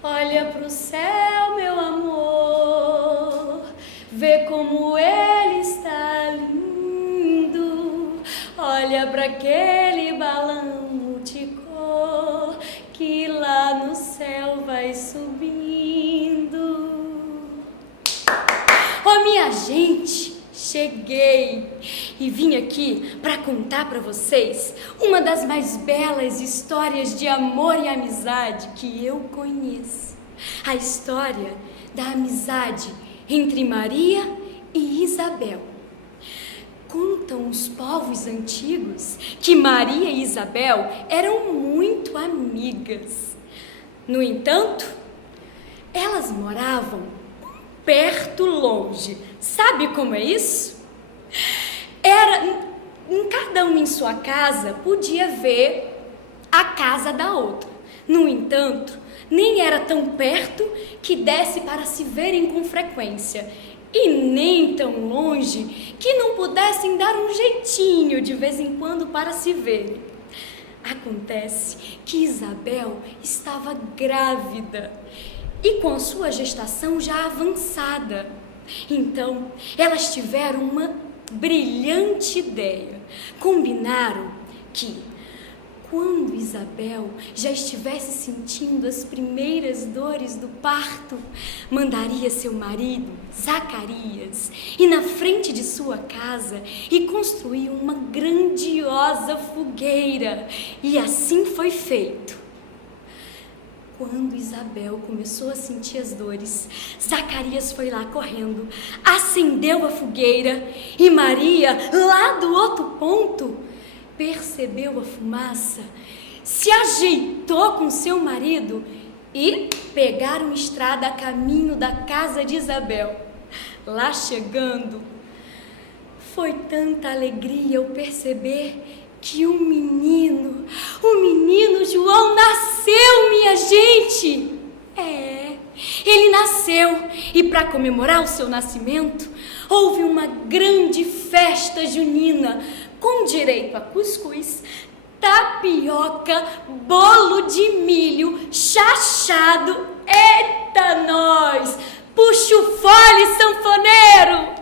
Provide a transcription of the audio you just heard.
Olha pro céu, meu amor, vê como ele está lindo. Olha para aquele balão multicor que lá no céu vai subindo. Oh, minha gente, cheguei e vim aqui para contar para vocês uma das mais belas histórias de amor e amizade que eu conheço. A história da amizade entre Maria e Isabel. Contam os povos antigos que Maria e Isabel eram muito amigas. No entanto, elas moravam perto, longe. Sabe como é isso? Cada um em sua casa podia ver a casa da outra. No entanto, nem era tão perto que desse para se verem com frequência, e nem tão longe que não pudessem dar um jeitinho de vez em quando para se verem. Acontece que Isabel estava grávida e com a sua gestação já avançada. Então, elas tiveram uma brilhante ideia. Combinaram que, quando Isabel já estivesse sentindo as primeiras dores do parto, mandaria seu marido, Zacarias, ir na frente de sua casa e construir uma grandiosa fogueira. E assim foi feito. Quando Isabel começou a sentir as dores, Zacarias foi lá correndo, acendeu a fogueira e Maria, lá do outro ponto, percebeu a fumaça, se ajeitou com seu marido e pegaram estrada a caminho da casa de Isabel. Lá chegando, foi tanta alegria ao perceber que o menino João nasceu, minha gente! Ele nasceu e para comemorar o seu nascimento, houve uma grande festa junina com direito a cuscuz, tapioca, bolo de milho, chachado. Eita nós! Puxa o fole, sanfoneiro!